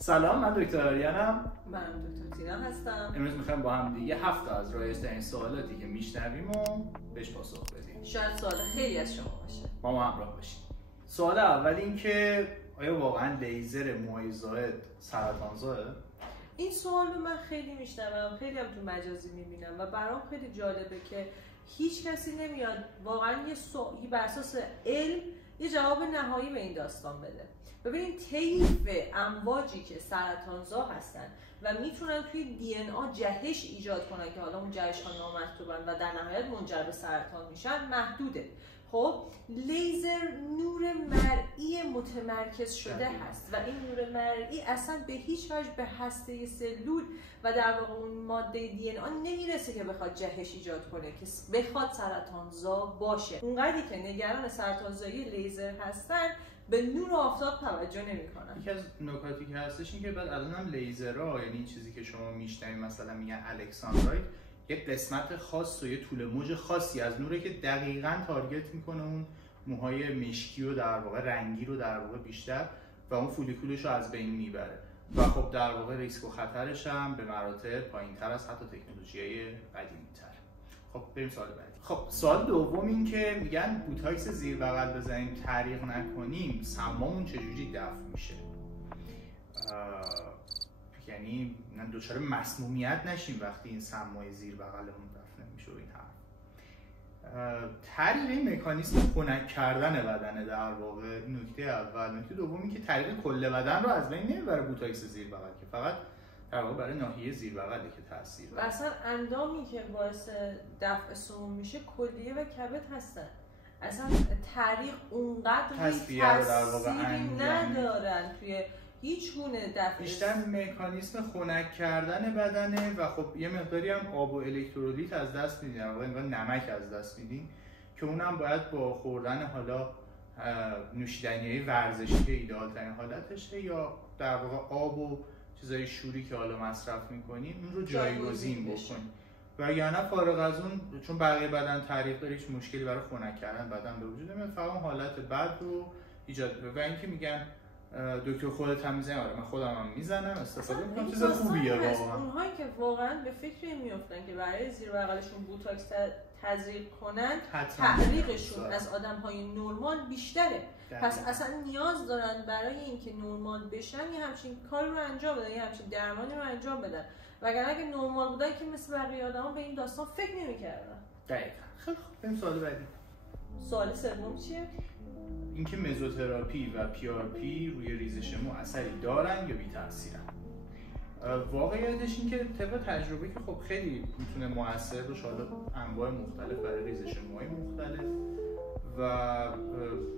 سلام، من دکتر آریانم. من دکتر تینا هستم. امروز میخوایم با هم دیگه 7 از رایج‌ترین سوالاتی که میشنویم و بهش پاسخ بدیم. شاید سوال خیلی از شما باشه. با ما همراه باشید. سوال اول این که آیا واقعا لیزر موهای زائد سرطانزاه؟ این سوال رو من خیلی میشنوم، خیلی هم تو مجازی میبینم و برام خیلی جالبه که هیچ کسی نمیاد واقعا یه بر اساس علم یه جواب نهایی به این داستان بده. ببینید طیف امواجی که سرطانزا هستن و میتونن توی دی ان آ جهش ایجاد کنن که حالا اون جهش ها نامطلوبن و در نهایت منجر به سرطان میشن محدوده. خب لیزر نور مرئی متمرکز شده هست و این نور مرئی اصلا به هیچ وجه به هسته سلول و در واقع اون ماده دی ان آ نمیرسه که بخواد جهش ایجاد کنه که بخواد سرطانزا باشه. اونقدری که نگران سرطانزایی لیزر هستن به نور آفتاب توجه نمی‌کنن. یکی از نکاتی که هستش این که بعد الان هم لیزرها، یعنی این چیزی که شما میشنوید مثلا میگن الکساندرایت، یک قسمت خاص و یه طول موج خاصی از نوره که دقیقاً تارگت میکنه اون موهای مشکی و در واقع رنگی رو در واقع بیشتر و اون فولیکولش رو از بین میبره و خب در واقع ریسک و خطرش هم به مراتب پایین‌تر از حتی تکنولوژی‌های قدیمی‌تر. خب بریم سوال بعدی. خب سوال دوم این که میگن بوتاکس زیر بغل بزنیم تعریق نکنیم سمامون چجوری دفع میشه؟ یعنی دچار مسمومیت نشیم وقتی این سمای زیر بغلمون دفع نمیشه و این حرف. تعریق مکانیسم خنک کردن بدنه در واقع. نکته اول. نکته دوم این که تعریق کل بدن رو از بین نمیبره بوتاکس زیر بغل، که فقط در واقع برای ناحیه زیر بغله که تاثیر داره. و اصلا اندامی که باعث دفع سموم میشه کلیه و کبد هستن. اصلا تعریق اونقدر تاثیری ندارن توی هیچ گونه دفع. بیشتر مکانیسم خنک کردن بدنه و خب یه مقداری هم آب و الکترولیت از دست میدین، در واقع انگار نمک از دست میدین که اونم باید با خوردن حالا نوشیدنی‌های ورزشی که ایدئال ترین حالتشه یا در واقع آب و چیزای شوری که حالا مصرف میکنیم اون رو جایگزین بکنیم. وگرنه فارغ از اون، چون بقیه بدن تعریق داره، هیچ مشکلی برای خنک کردن بدن به وجود نمیاد، فقط حالت بد رو ایجاد می‌کنه. و اینکه میگن دکتر خودت هم میزنی، آره من خودم هم میزنم، استفاده میکنم، چیز خوبیه واقعا. اونهایی که واقعا به فکر این میافتن که برای زیر بغلشون بوتاکس تزریق کنن، تعریقشون از آدم‌های نرمال بیشتره. پس اصلا نیاز دارن برای اینکه نرمال بشن یه همچین کاری رو انجام بدن، یه همچین درمانی رو انجام بدن. وگرنه اگه نرمال بودن که مثل بقیه آدما به این داستان فکر نمی‌کردن. دقیقاً. خیلی خوب، بریم سوال بعدی. سوال سوم چیه؟ اینکه مزوتراپی و پی آر پی روی ریزش مو اثری دارن یا بی تاثیرن؟ واقعیتش این که طبق تجربه که خب خیلی میتونه موثر باشه، حالا انواع مختلف برای ریزش موهای مختلف و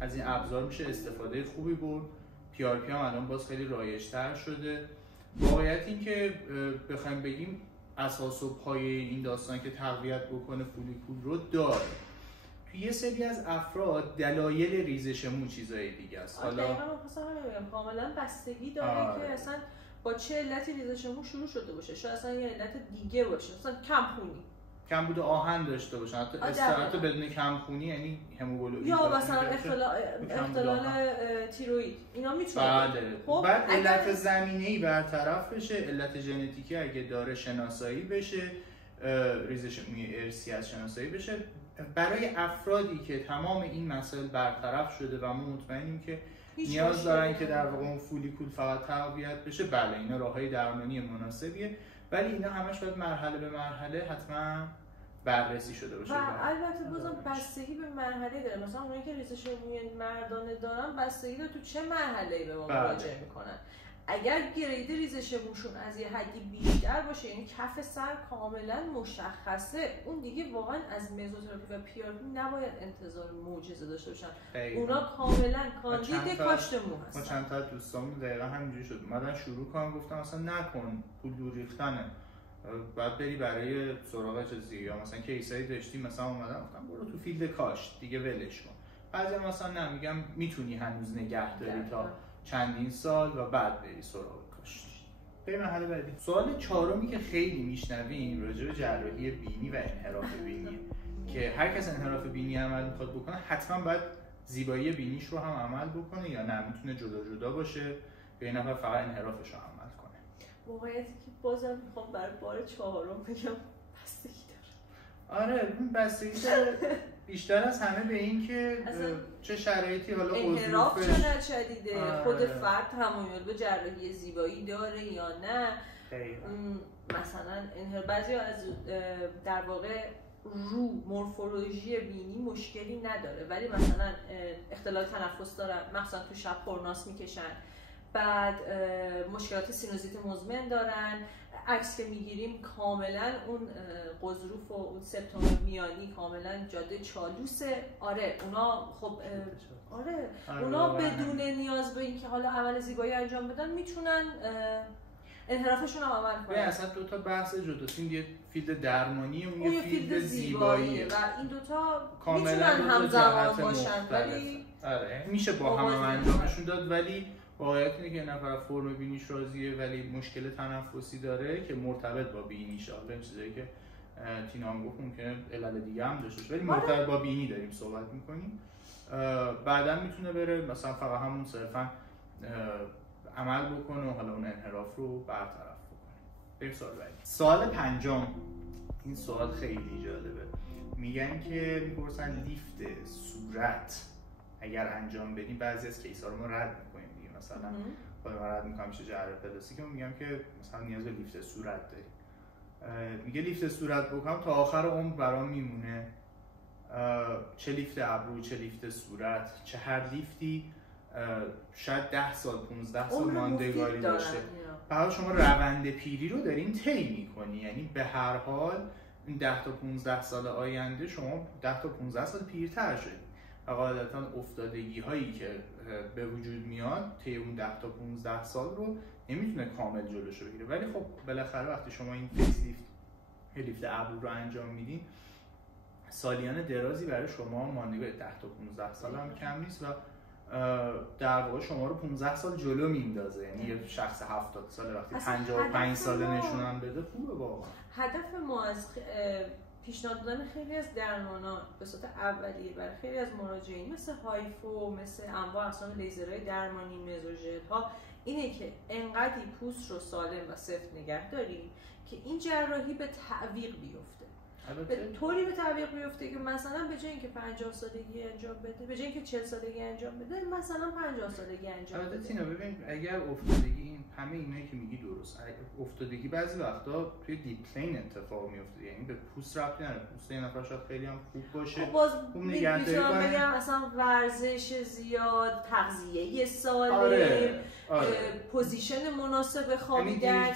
از این ابزار میشه استفاده خوبی برد. پی آر پی هم الان باز خیلی رایج‌تر شده. واقعیت این که بخوایم بگیم اساس و پایه این داستان که تقویت بکنه فولیکول رو داره. یه سری از افراد دلایل ریزش مو چیزای دیگه است. حالا دقیقاً می‌خواستم کاملا بستگی داره که اصلا با چه علتی ریزش مو شروع شده باشه. شاید اصلا یه علت دیگه باشه، مثلا کمبود آهن داشته باشن، حتی بدون کمخونی یعنی هموگلوبین یا مثلا اختلال تیروئید، اینا میتونه. بله. خب بعد علت زمینه‌ای برطرف بشه، علت ژنتیکی اگه داره شناسایی بشه، ریزش موی ارثی از شناسایی بشه. برای افرادی که تمام این مسائل برطرف شده و ما مطمئنیم که نیاز دارن که در واقع اون فولیکول فقط تقویت بشه، بله اینا راههای درمانی مناسبیه، ولی اینا همش باید مرحله به مرحله حتما بررسی شده باشه. و البته بازم بستگی به مرحله داره. مثلا اونایی که ریزش موی مردانه دارن بستگی داره تو چه مرحله‌ای به ما مراجعه میکنن. اگر گرید ریزش موشون از یه حدی بیشتر باشه، یعنی کف سر کاملا مشخصه، اون دیگه واقعا از مزوتراپی و پی آر پی نباید انتظار معجزه داشته باشن. اونا کاملا کاندید کاشت مو هستن. ما چند تا دوستامون دقیقاً همینجوری شد، اومدن شروع کردن، گفتم اصلا نکن، پول دور ریختنه، بعد بری برای سراغ چیزی، یا مثلا کیسایی داشتیم مثلا اومدن گفتم برو تو فیلد کاشت دیگه ولش کن. بعضی مثلا نمیگم میتونی هنوز نگه داری تا چندین سال و بعد بری سراغ کاشت. بریم مرحله بعدی. سوال چهارمی که خیلی میشنویم راجع به جراحی بینی و انحراف بینیه که هر کس انحراف بینی عمل میخواد بکنه حتما باید زیبایی بینیش رو هم عمل بکنه یا نه میتونه جدا جدا باشه یا این نفر فقط انحرافش رو عمل کنه. موقعیتی که بازم میخوام برای بار 4 بگم بستگی داره. آره این بستگی داره بیشتر از همه به این که چه شرایطی حالا انحراف چقدر شدیده، خود فرد تمایل به جراحی زیبایی داره یا نه. مثلا بعضیا از در واقع رو مورفولوژی بینی مشکلی نداره ولی مثلا اختلال تنفس دارن، مثلا تو شب پرناس میکشن، بعد مشکلات سینوزیت مزمن دارن، عکس که میگیریم کاملا اون قضروف و اون سپتوم میانی کاملا جاده چالوسه. آره اونا خب آره اونا بدون نیاز به اینکه حالا عمل زیبایی انجام بدن میتونن انحرافشون هم عمل کنن. اصلا دو تا بحث جداست، این یه فیلد درمانی اون یه فیلد زیباییه و این دو تا کاملا میتونن همزمان باشن ولی آره میشه با هم انجامشون داد. ولی واقعیت اینه که نفر فرم بینیش راضیه ولی مشکل تنفسی داره که مرتبط با بینیش، حالا چیزایی که تینا هم گفت ممکنه علل دیگه هم داشته باشه ولی مرتبط با بینی داریم صحبت میکنیم. بعدا میتونه بره مثلا فقط همون صرفا عمل بکنه و حالا اون انحراف رو برطرف بکنه. بریم سوال بعدی. سوال 5. این سوال خیلی جالبه. میگن که میپرسن لیفت صورت اگر انجام بدیم، بعضی از کیس‌ها رو ما رد میکنیم دیگه، مثلا خودم رد میکنم میشه جراحی پلاستیک، میگم که مثلا نیاز به لیفت صورت داریم. میگه لیفت صورت بکنم تا آخر عمر برام میمونه، چه لیفت ابرو چه لیفت صورت، چه هر لیفتی شاید 10 سال 15 سال ماندگاری داشته. بعد شما روند پیری رو دارین طی می‌کنی، یعنی به هر حال این 10 تا 15 سال آینده شما 10 تا 15 سال پیرتر شدید و غالباً افتادگی هایی که به وجود میاد طی اون 10 تا 15 سال رو نمیتونه کامل جلوشو بگیره. ولی خب بالاخره وقتی شما این فیس لیفت ابرو رو انجام میدین سالیان درازی برای شما ماندگاری 10 تا 15 سال هم کم نیست و در واقع شما رو 15 سال جلو میندازه. یعنی یه شخص 70 ساله وقتی 55 ساله نشونم بده خوبه واقعا. هدف ما از پیشنهاد دادن خیلی از درمانا به صورت اولیه برای خیلی از مراجعین مثل هایفو، مثل انواع اقسام لیزرهای درمانی، مزوژل ها اینه که انقدی پوست رو سالم و سفت نگه داریم که این جراحی به تعویق بیفته. به طوری به تعویق بیفته که مثلا به جای اینکه 50 سالگی انجام بده، به جای اینکه 40 سالگی انجام بده، مثلا 50 سالگی انجام بده. البته تینا ببین اگر افتادگی این همه اینایی که میگی درست، افتادگی بعضی وقتا توی دیپ پلین اتفاق میفته، یعنی به پوست ربطی نداره. پوست یه نفر شاید خیلی هم خوب باشه، خب باز میتونم بگم مثلا ورزش زیاد، تغذیه سالم، پوزیشن مناسب خوابیدن،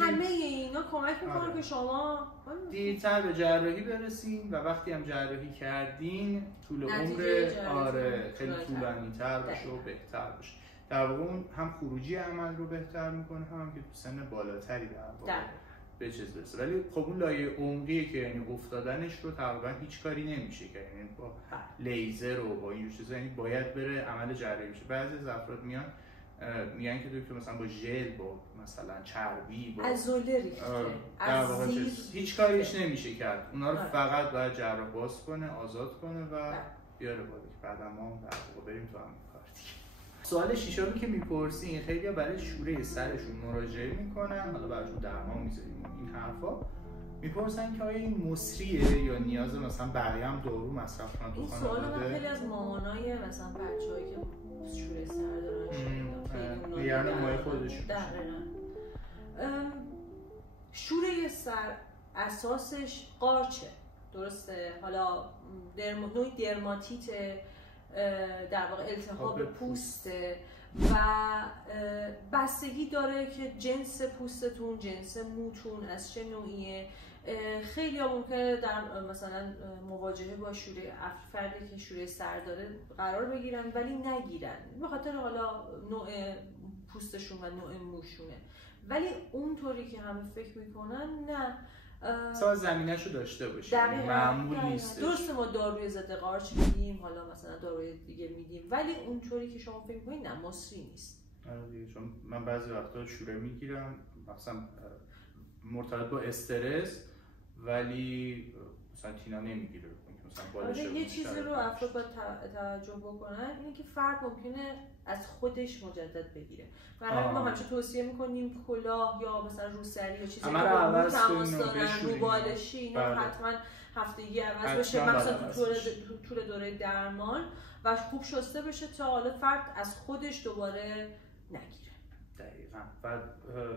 همه اینا کمک میکنه که شما دیرتر به جراحی برسین و وقتی هم جراحی کردین طول عمر خیلی طولانی‌تر بشه و بهتر بشه. در واقع اون هم خروجی عمل رو بهتر میکنه، هم که تو سن بالاتری در واقع به چیز برسه. ولی خب اون لایه عمقیه که یعنی افتادنش رو تقریبا هیچ کاری نمیشه کرد، یعنی با لیزر و با این چیزا یعنی باید بره عمل جراحی بشه. بعضی از افراد میگن که دکتر مثلا با ژل، با مثلا چربی، با ازوله ریخته در واقع هیچ کاریش نمیشه کرد. اونا رو فقط باید جراح باز کنه، آزاد کنه و بیاره بالا که بعدا ما در واقع بریم تو همین کار دیگه. سوال ششمی که میپرسین خیلی‌ها برای شوره سرشون مراجعه میکنن، حالا براشون درمان میذاریم این حرفا، میپرسن که آیا این مصریه یا نیاز مثلا بقیه هم دارو مصرف کنن تو خانواده؟ این سوال خیلی از مامانای مثلا بچه‌هایی که شوره سر دارن دیگران مای خودشون. شوره سر اساسش قارچه، درسته؟ حالا نوعی درماتیت در واقع التهاب پوسته و بستگی داره که جنس پوستتون، جنس موتون از چه نوعیه. خیلی ها ممکنه در مثلا مواجهه با شوره فردی که شوره سر داره قرار بگیرن ولی نگیرن به خاطر حالا نوع پوستشون و نوع موشونه، ولی اونطوری که همه فکر میکنن نه، ساز زمینه‌شو داشته باشه، معمول نیست. درسته ما داروی ضد قارچ میدیم، حالا مثلا داروی دیگه میدیم، ولی اونطوری که شما فکر میکنید نه، مصری نیست. آره دیگه، چون من بعضی وقتا شوره میگیرم مثلا مرتبط با استرس، ولی مثلا تینا نمیگیره، مثلا بالش یه چیزی رو افراد باید توجه بکنن اینه که فرد ممکنه از خودش مجدد بگیره. برای ما همیشه توصیه میکنیم کلاه یا مثلا روسری یا چیزی که با تماس دارن، رو بالشی اینا حتما هفتگی عوض بشه، مثلا تو طول دوره درمان و خوب شسته بشه تا حالا فرد از خودش دوباره نگیره. دقیقاً. و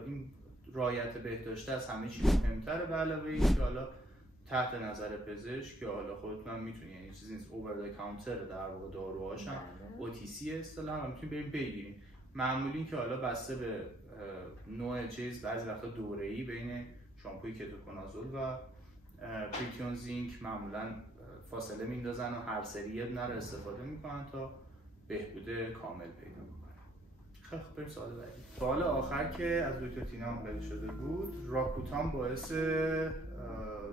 این رعایت بهداشت از همه چیز مهمتره، به علاوه اینکه حالا تحت نظر پزشک که حالا خودتون هم میتونید، یعنی چیزی نیست اوور د کانتر، در واقع داروهاش هم OTC اصطلاحاً میتونید برید بگیرید. معمولی که حالا بسته به نوع چیز بعضی وقتا دوره‌ای بین شامپوی کتوکنازول و پریتیون زینک معمولاً فاصله میندازن و هر سری یه دونه رو استفاده میکنن تا بهبود کامل پیدا بکنن. خیلی خب بریم سوال بعدی. سوال آخر که از دکتر تینا آماده شده بود، راکوتان باعث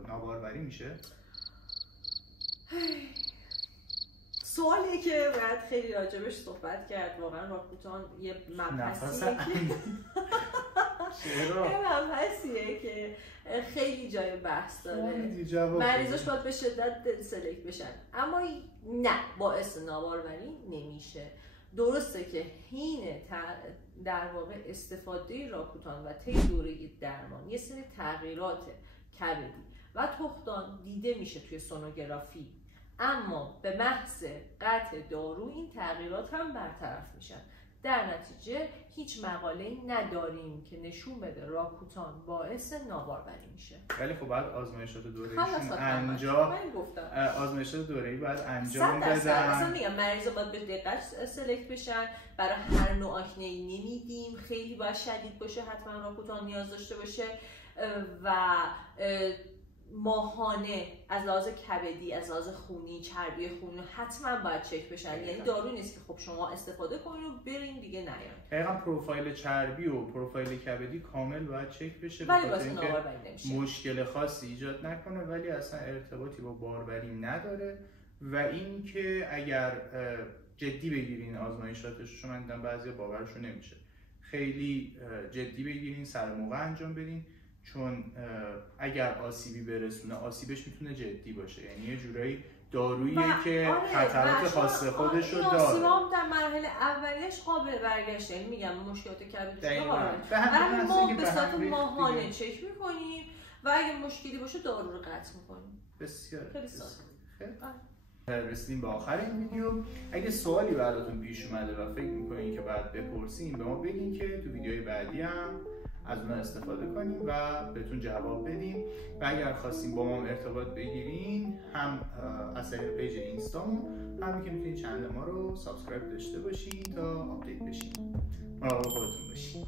ناباروری میشه؟ سوالی که باید خیلی راجبش صحبت کرد. واقعا راکوتان یه مبحثیه که خیلی جای بحث داره، مریضاش باید به شدت سلکت بشن، اما نه باعث ناباروری نمیشه. درسته که حین در واقع استفاده راکوتان و طی دوره درمان یه سری تغییرات کبدی و تخمدان دیده میشه توی سونوگرافی، اما به محض قطع دارو این تغییرات هم برطرف میشن. در نتیجه هیچ مقاله‌ای نداریم که نشون بده راکوتان باعث ناباروری میشه. ولی خب بعد آزمایشات دوره‌ایشون انجام، آزمایشات دوره‌ای باید انجام بدن. اصلا میگم مریضا باید به دقت سلکت بشن. برای هر نوع آکنه‌ای نمیدیم، خیلی باید شدید باشه حتما راکوتان نیاز داشته باشه و ماهانه از لحاظ کبدی، از لحاظ خونی، چربی خونی حتما باید چک بشن. یعنی دارو نیست که خب شما استفاده کنید و برین دیگه نیاین. دقیقاً پروفایل چربی و پروفایل کبدی کامل باید چک بشه، ولی واسه ناباروری نمیشه، مشکل خاصی ایجاد نکنه ولی اصلا ارتباطی با باروری نداره. و این که اگر جدی بگیرین آزمایشاتش، من دیدم بعضیا باورشون نمیشه، خیلی جدی بگیرین، سر موقع انجام بدین، چون اگر آسیبی برسونه آسیبش میتونه جدی باشه. یعنی یه جورایی داروییه که خطرات خاص خودش رو داره. آسیب هم در مرحله اولیش قابل برگشت، یعنی میگم مشکلات کبدی قابل ما به صورت ماهانه چک میکنیم و اگه مشکلی باشه دارو رو قطع میکنیم. بسیار خیلی ساده. رسیدیم به آخر این ویدیو. اگه سوالی براتون پیش اومده و فکر میکنین که باید بپرسین، به ما بگین که تو ویدیوهای بعدی هم از اونها استفاده کنیم و بهتون جواب بدیم. و اگر خواستین با ما ارتباط بگیرین، هم از طریق پیج اینستامون، هم که میتونین چنل ما رو سابسکرایب داشته باشین تا آپدیت بشین. مراقب خودتون باشین.